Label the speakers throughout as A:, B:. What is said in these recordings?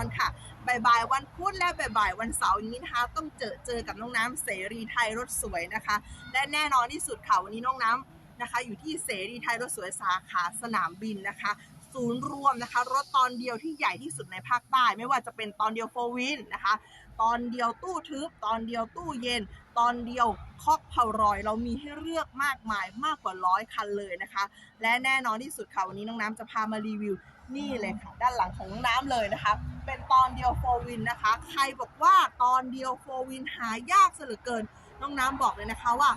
A: อนค่ะบ่ายๆวันพุธและบ่ายๆวันเสาร์อย่างนี้นะคะ ต้องเจอเจอกับน้องน้ำเสรีไทยรถสวยนะคะ และแน่นอนที่สุดค่ะวันนี้น้องน้ำนะคะ อยู่ที่เสรีไทยรถสวยสาขาสนามบินนะคะศูนย์รวมนะคะ รถตอนเดียวที่ใหญ่ที่สุดในภาคใต้ ไม่ว่าจะเป็นตอนเดียวโฟวินนะคะ ตอนเดียวตู้ทึบ ตอนเดียวตู้เย็น ตอนเดียวคอกเพารอย เรามีให้เลือกมากมายมากกว่าร้อยคันเลยนะคะ และแน่นอนที่สุดค่ะวันนี้น้องน้ำจะพามารีวิว นี่เลยค่ะ ด้านหลังของน้องน้ำเลยนะคะ เป็นตอนเดียวโฟวินนะคะ ใครบอกว่าตอนเดียวโฟวินหายากเหลือเกิน น้องน้ำบอกเลยนะคะว่า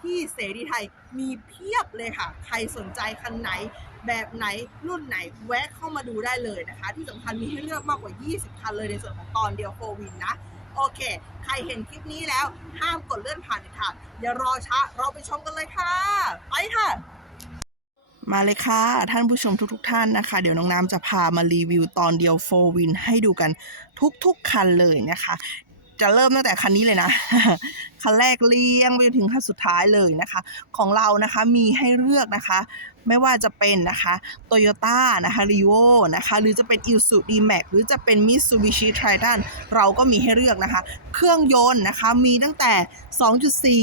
A: ที่เสรีไทยมีเพียบเลยค่ะ ใครสนใจคันไหน แบบไหนรุ่นไหนแวะเข้ามาดูได้เลยนะคะ ที่สำคัญมีให้เลือกมากกว่า 20 คันเลยในส่วนของตอนเดียวโฟวินนะ โอเค ใครเห็นคลิปนี้แล้วห้ามกดเลื่อนผ่านเด็ดขาดอย่ารอช้าเราไปชมกันเลยค่ะ ไปค่ะ มาเลยค่ะ ท่านผู้ชมทุกๆทท่านนะคะ เดี๋ยวน้องน้ำจะพามารีวิวตอนเดียวโฟวินให้ดูกันทุกๆคันเลยนะคะ จะเริ่มตั้งแต่คันนี้เลยนะ คันแรกเลี้ยงไปจนถึงคันสุดท้ายเลยนะคะ ของเรานะคะมีให้เลือกนะคะ ไม่ว่าจะเป็นนะคะ Toyota นะคะ r e v o นะคะหรือจะเป็น Isuzu D-Max หรือจะเป็น Mitsubishi Triton เราก็มีให้เลือกนะคะ เครื่องยนต์นะคะมีตั้งแต่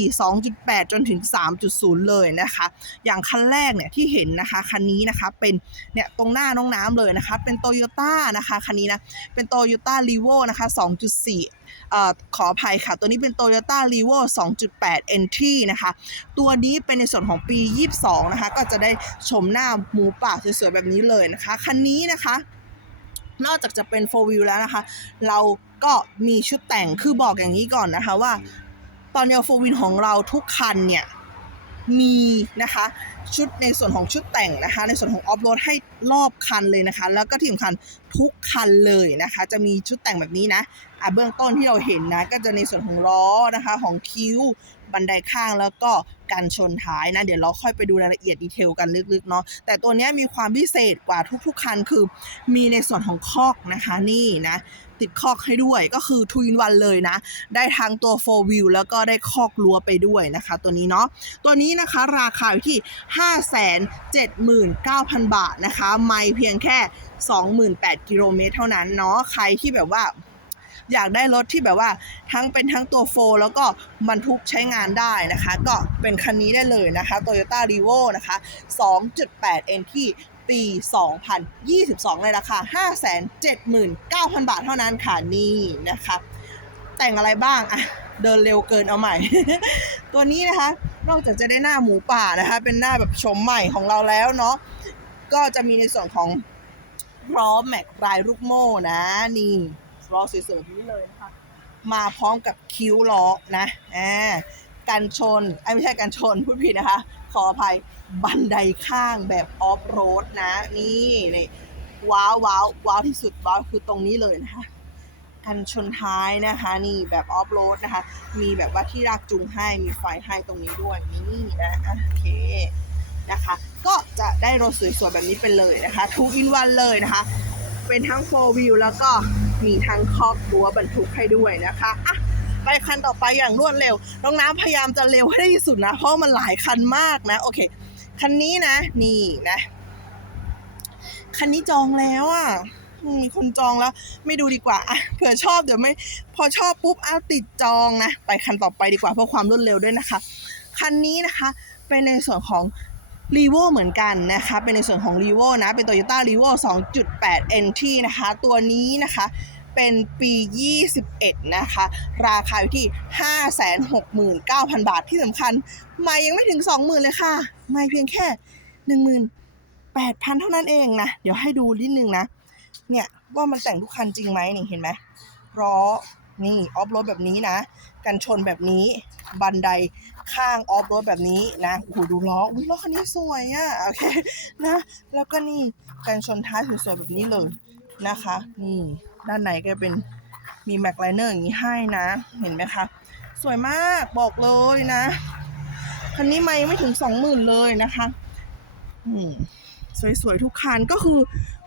A: 2.4 2.8 จนถึง 3.0 เลยนะคะ อย่างคันแรกเนี่ยที่เห็นนะคะคันนี้นะคะเป็นเนี่ยตรงหน้าน้องน้ำเลยนะคะ เป็น Toyota นะคะคันนี้นะเป็น Toyota r e v o นะคะ 2.4 อขออภัยค่ะ ตัวนี้เป็น Toyota r e v o 2.8 Entry นะคะ ตัวนี้เป็นในส่วนของปี 22 นะคะ ก็จะได้ชมหน้าหมูป่าสวยๆ แบบนี้เลยนะคะ คันนี้นะคะ นอกจากจะเป็น 4 wheel แล้วนะคะ เราก็มีชุดแต่งคือบอกอย่างนี้ก่อนนะคะว่า ตอนเนี้โฟวินของเราทุกคันเนี่ยมีนะคะ ชุดในส่วนของชุดแต่งนะคะ ในส่วนของออฟโรดให้รอบคันเลยนะคะ แล้วก็ที่สำคัญทุกคันเลยนะคะ จะมีชุดแต่งแบบนี้นะอะเบื้องต้นที่เราเห็นนะ ก็จะในส่วนของล้อนะคะของคิ้วบันไดข้างแล้วก็กันชนท้ายนะ เดี๋ยวเราค่อยไปดูรายละเอียดดีเทลกันลึกๆเนาะแต่ตัวนี้มีความพิเศษกว่าทุกๆคันคือ มีในส่วนของคอกนะคะนี่นะ ติดคอกให้ด้วยก็คือทูอินวันเลยนะ ได้ทั้งตัว 4 wheel แล้วก็ได้คอกรั้วไปด้วยนะคะ ตัวนี้เนาะตัวนี้นะคะราคาอยู่ที่579,000 บาทนะคะ ไม่เพียงแค่ 28,000กิโลเมตรเท่านั้นเนาะ ใครที่แบบว่าอยากได้รถที่แบบว่าทั้งเป็นทั้งตัวโฟร์แล้วก็บรรทุกใช้งานได้นะคะ ก็เป็นคันนี้ได้เลยนะคะ Toyota r e v o นะคะ 2.8 NT ปี 2022 ในราคา 579,000 บาทเท่านั้นค่ะนี่นะคะ แต่งอะไรบ้างอะเดินเร็วเกินเอาใหม่ ตัวนี้นะคะ นอกจากจะได้หน้าหมูป่านะคะ เป็นหน้าแบบชมใหม่ของเราแล้วเนาะก็จะมีในส่วนของล้อแม็กลายลูกโม่นะนี่ล้อสวยๆแบบนี้เลยนะคะมาพร้อมกับคิ้วล้อนะอ่ากันชนไอ้ไม่ใช่กันชนพูดผิดนะคะ ขออภัยบันไดข้างแบบออฟโรดนะ นี่นี่ว้าวว้าวว้าวที่สุดว้าวคือตรงนี้เลยนะคะ กันชนท้ายนะคะ นี่แบบออฟโรดนะคะ มีแบบว่าที่รากจูงให้มีไฟให้ตรงนี้ด้วยนี่นะโอเคนะคะ ก็จะได้รถสวยๆแบบนี้ไปเลยนะคะทูอินวันเลยนะคะ เป็นทั้ง4 wheel แล้วก็มีทั้งครอบครัวบรรทุกให้ด้วยนะคะอะไปคันต่อไปอย่างรวดเร็ว น้องน้ำพยายามจะเร็วให้ได้ที่สุดนะ เพราะมันหลายคันมากนะ โอเค คันนี้นะ นี่นะ คันนี้จองแล้วอะ มีคนจองแล้ว ไม่ดูดีกว่าอะเผื่อชอบเดี๋ยวไม่พอชอบปุ๊บอ้าวติดจองนะ ไปคันต่อไปดีกว่าเพื่อความรวดเร็วด้วยนะคะ คันนี้นะคะเป็นในส่วนของ r e v o เหมือนกันนะคะ เป็นในส่วนของ r e v o นะ เป็น Toyota r e v o 2.8 NT นะคะ ตัวนี้นะคะเป็นปี 21 นะคะ ราคาอยู่ที่ 569,000 บาทที่สำคัญ ไม่ยังไม่ถึง 20,000 เลยค่ะ ไม่เพียงแค่ 18,000 เท่านั้นเองนะ เดี๋ยวให้ดูนิดนึงนะ เนี่ยว่ามันแต่งทุกคันจริงไหมนี่เห็นไหมล้อนี่ออฟโรดแบบนี้นะ กันชนแบบนี้ บันไดข้างออฟโรดแบบนี้นะโอ้โหดูล้ออุ้ยล้อคันนี้สวยอะ่ะโอเคนะ แล้วก็นี่กันชนท้ายสวยๆแบบนี้เลยนะคะ นี่ด้านในก็เป็นมีแม็กไลเนอร์อย่างนี้ให้นะ เห็นไหมคะ สวยมากบอกเลยนะ คันนี้ไม่ไม่ถึงสองหมื่นเลยนะคะ อืมสวยๆทุกคันก็คือ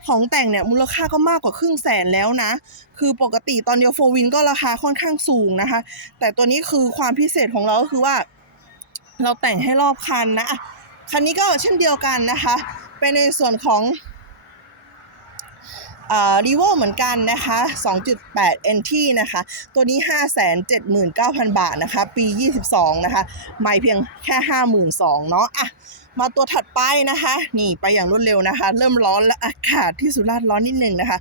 A: ของแต่งเนี่ยมูลค่าก็มากกว่าครึ่งแสนแล้วนะ คือปกติตอนเดียวโฟวินก็ราคาค่อนข้างสูงนะคะ แต่ตัวนี้คือความพิเศษของเราก็คือว่า เราแต่งให้รอบคันนะอะคันนี้ก็เช่นเดียวกันนะคะ เป็นในส่วนของรีโวเหมือนกันนะคะ 2.8 NT นะคะ ตัวนี้ 579,000 บาทนะคะ ปี 22 นะคะ ไม่เพียงแค่ 52,000เนาะอะ มาตัวถัดไปนะคะ นี่ไปอย่างรวดเร็วนะคะ เริ่มร้อนและอากาศที่สุราษฎร์ร้อนนิดนึงนะคะ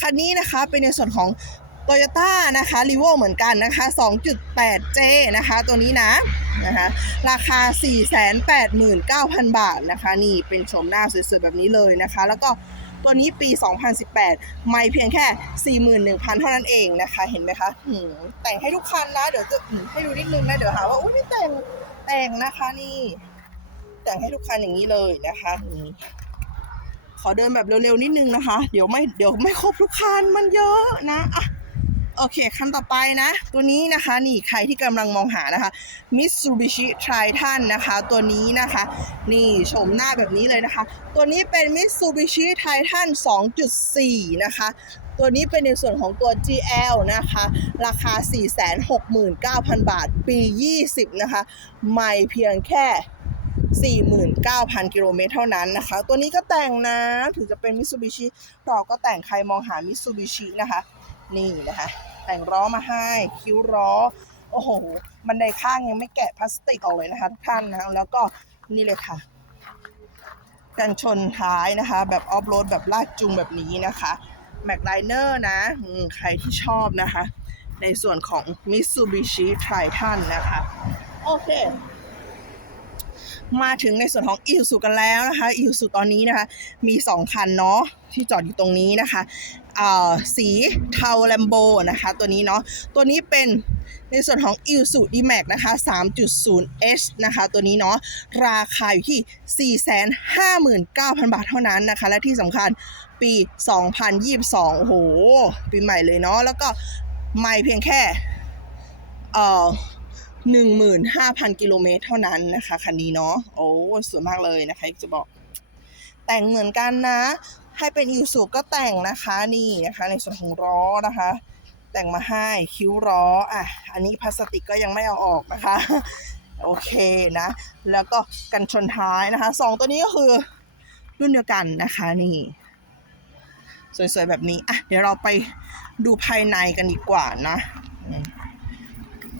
A: คันนี้นะคะเป็นในส่วนของโตโยต้านะคะรีโวเหมือนกันนะคะ 2.8J นะคะ ตัวนี้นะนะคะ ราคา 489,000 บาทนะคะ นี่เป็นโฉมหน้าสวยๆแบบนี้เลยนะคะ แล้วก็ตัวนี้ปี 2018 ไม่เพียงแค่ 41,000 เท่านั้นเองนะคะ เห็นไหมคะแต่งให้ทุกคันนะ เดี๋ยวจะให้ดูนิดนึงนะ เดี๋ยวหาว่า อุ้ยไม่แต่ง แต่งนะคะนี่ แต่งให้ทุกคันอย่างนี้เลยนะคะนี่ขอเดินแบบเร็วๆนิดนึงนะคะ เดี๋ยวไม่เดี๋ยวไม่ครบทุกคันมันเยอะนะอะโอเคคันต่อไปนะ ตัวนี้นะคะนี่ใครที่กำลังมองหานะคะ Mitsubishi Triton นะคะ ตัวนี้นะคะ นี่โฉมหน้าแบบนี้เลยนะคะ ตัวนี้เป็น Mitsubishi Triton 2.4 นะคะ ตัวนี้เป็นในส่วนของตัว GL นะคะ ราคา 469,000 บาท ปี 20 นะคะ ไม่เพียงแค่ 49,000 กิโลเมตรเท่านั้นนะคะ ตัวนี้ก็แต่งนะถึงจะเป็น Mitsubishi เราก็แต่งใครมองหา Mitsubishi นะคะ นี่นะคะ แต่งล้อมาให้ คิ้วล้อ โอ้โห บันไดข้างยังไม่แกะพลาสติกออกเลยนะคะทุกท่านนะ แล้วก็นี่เลยค่ะ กันชนท้ายนะคะ แบบออฟโรดแบบลากจูงแบบนี้นะคะแม็กไลเนอร์นะใครที่ชอบนะคะ ในส่วนของ Mitsubishi Triton นะคะ โอเค มาถึงในส่วนของอิ s สุกันแล้วนะคะอิ s สุตอนนี้นะคะมี 2 คันเนาะที่จอดอยู่ตรงนี้นะคะอ่าสีเทาแลมโบนะคะตัวนี้เนาะตัวนี้เป็นในส่วนของ i s u d m a x นะคะ 3.0H นะคะตัวนี้เนาะราคาอยู่ที่ 459,000 บาทเท่านั้นนะคะ และที่สำคัญปี 2022 โอ้โห ปีใหม่เลยเนาะแล้วก็ไม่เพียงแค่เอ่อ 15,000 กิโลเมตรเท่านั้นนะคะคันนี้เนาะโอ้สวยมากเลยนะคะจะบอก แต่งเหมือนกันนะ ให้เป็นยูสุก็แต่งนะคะนี่นะคะในส่วนของล้อนะคะ แต่งมาให้คิ้วล้ออะอันนี้พลาสติกก็ยังไม่เอาออกนะคะ โอเคนะ แล้วก็กันชนท้ายนะคะสองตัวนี้ก็คือรุ่นเดียวกันนะคะนี่สวยๆแบบนี้อะเดี๋ยวเราไปดูภายในกันดีกว่านะ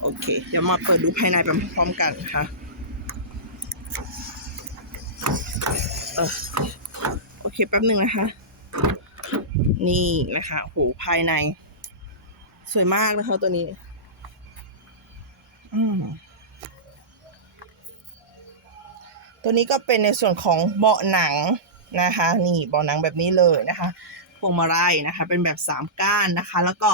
A: โอเค เดี๋ยวมาเปิดดูภายในไปพร้อมกันค่ะเออโอเค แป๊บหนึ่งนะคะ นี่นะคะโหภายใน สวยมากนะคะตัวนี้ อืมตัวนี้ก็เป็นในส่วนของเบาะหนังนะคะ นี่เบาะหนังแบบนี้เลยนะคะพวงมาลัยนะคะ เป็นแบบสามก้านนะคะ แล้วก็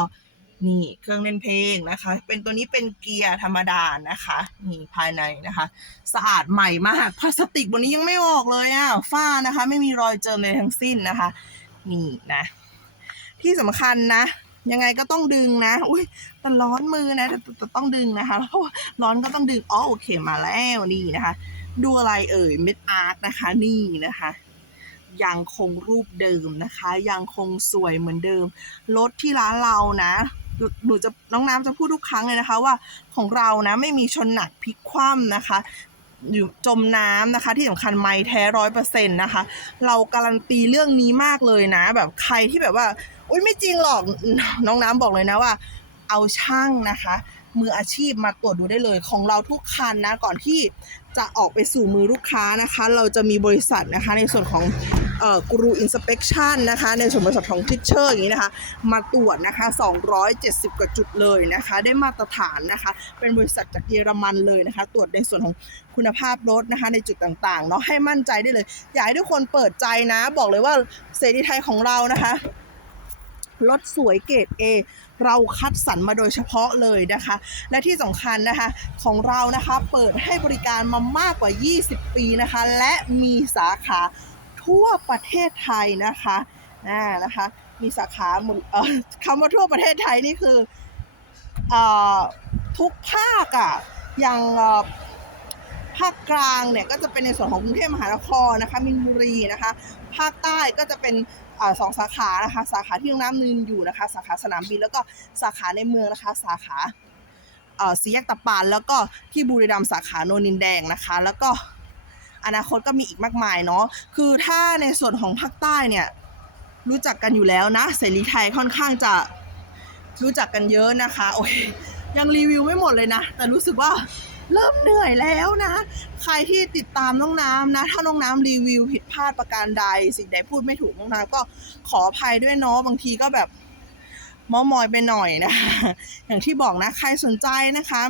A: นี่เครื่องเล่นเพลงนะคะ เป็นตัวนี้เป็นเกียร์ธรรมดานะคะนี่ภายในนะคะ สะอาดใหม่มากพลาสติกบนนี้ยังไม่ออกเลยอะฝ้านะคะ ไม่มีรอยเจิมเลยทั้งสิ้นนะคะ นี่นะ ที่สำคัญนะ ยังไงก็ต้องดึงนะ อุ้ยแต่ร้อนมือนะแต่แต่ต้องดึงนะคะเพราะว่าร้อนก็ต้องดึงอ๋อโอเคมาแล้วนี่นะคะ ดูอะไรเอ่ยเม็ดอาร์ตนะคะนี่นะคะยังคงรูปเดิมนะคะ ยังคงสวยเหมือนเดิมรถที่ร้านเรานะ หนูจะน้องน้ำจะพูดทุกครั้งเลยนะคะว่าของเรานะไม่มีชนหนักพลิกคว่ำนะคะอยู่จมน้ำนะคะ ที่สำคัญไม่แท้ร้อยเปอร์เซ็นต์นะคะ เราการันตีเรื่องนี้มากเลยนะ แบบใครที่แบบว่าอุ้ยไม่จริงหรอกน้องน้ำบอกเลยนะว่า เอาช่างนะคะ มืออาชีพมาตรวจดูได้เลยของเราทุกคันนะก่อนที่ จะออกไปสู่มือลูกค้านะคะ เราจะมีบริษัทนะคะในส่วนของกรูอินสเป t ชันนะคะ ในส่วนบริษัทของทิชเชอร์อย่างนี้นะคะ มาตรวจนะคะ 270 กว่าจุดเลยนะคะ ได้มาตรฐานนะคะ เป็นบริษัทจากเยอรมันเลยนะคะ ตรวจในส่วนของคุณภาพรถนะคะ ในจุดต่างๆเนาะให้มั่นใจได้เลย อยากให้ทุกคนเปิดใจนะ บอกเลยว่าเสรีไทยของเรานะคะ รถสวยเกรด A เราคัดสรรมาโดยเฉพาะเลยนะคะ และที่สำคัญนะคะของเรานะคะเปิดให้บริการมามากกว่า 20 ปีนะคะ และมีสาขาทั่วประเทศไทยนะคะอ่านะคะ มีสาขาหมดคำว่าทั่วประเทศไทยนี่คืออทุกภาคอะ่ะอย่างภาคกลางเนี่ยก็จะเป็นในส่วนของกรุงเทพมหานครนะคะมินบุรีนะคะ ภาคใต้ก็จะเป็น สองสาขานะคะสาขาที่น้องน้ำนืนอยู่นะคะ สาขาสนามบินแล้วก็สาขาในเมืองนะคะ สาขาเสีแยกตะปานแล้วก็ที่บุรีรัมย์สาขาโนนินแดงนะคะ แล้วก็อนาคตก็มีอีกมากมายเนาะคือถ้าในส่วนของภาคใต้เนี่ยรู้จักกันอยู่แล้วนะเสรีไทยค่อนข้างจะรู้จักกันเยอะนะคะโอ้ยยังรีวิวไม่หมดเลยนะ แต่รู้สึกว่า เริ่มเหนื่อยแล้วนะ ใครที่ติดตามน้องน้ำนะ ถ้าน้องน้ำรีวิวผิดพลาดประการใด สิ่งใดพูดไม่ถูกน้องน้ำก็ขออภัยด้วยเนาะบางทีก็แบบมอมอยไปหน่อยนะคะอย่างที่บอกนะใครสนใจนะคะ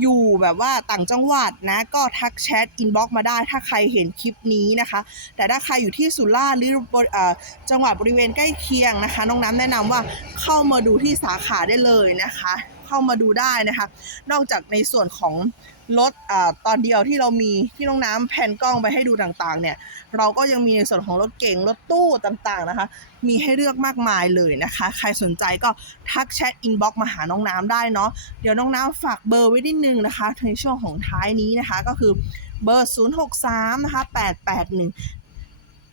A: อยู่แบบว่าต่างจังหวัดนะ ก็ทักแชทอินบ็อกมาได้ถ้าใครเห็นคลิปนี้นะคะ แต่ถ้าใครอยู่ที่สุราษฎร์หรือบริเอ่อจังหวัดบริเวณใกล้เคียงนะคะ น้องน้ำแนะนำว่าเข้ามาดูที่สาขาได้เลยนะคะ เข้ามาดูได้นะคะ นอกจากในส่วนของ รถอ่อตอนเดียวที่เรามีที่น้องน้ำแผ่นกล้องไปให้ดูต่างๆ เนี่ย เราก็ยังมีในส่วนของรถเก๋งรถตู้ต่างๆนะคะ มีให้เลือกมากมายเลยนะคะ ใครสนใจก็ทักแชทอินบ็อกมาหาน้องน้ำได้เนาะเดี๋ยวน้องน้ำฝากเบอร์ไว้นิดนึงนะคะในช่วงของท้ายนี้นะคะก็คือเบอร์ 063นะคะ881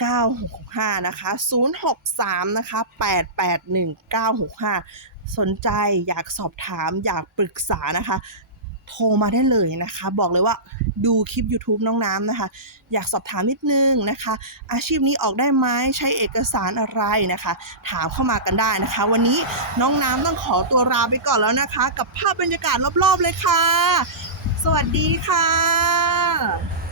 A: 9665 นะคะ 063 นะคะ 881 965 สนใจอยากสอบถามอยากปรึกษานะคะ โทรมาได้เลยนะคะ บอกเลยว่าดูคลิป YouTube น้องน้ำนะคะ อยากสอบถามนิดนึงนะคะ อาชีพนี้ออกได้ไหมใช้เอกสารอะไรนะคะ ถามเข้ามากันได้นะคะ วันนี้น้องน้ำต้องขอตัวลาไปก่อนแล้วนะคะ กับภาพบรรยากาศรอบๆเลยค่ะ สวัสดีค่ะ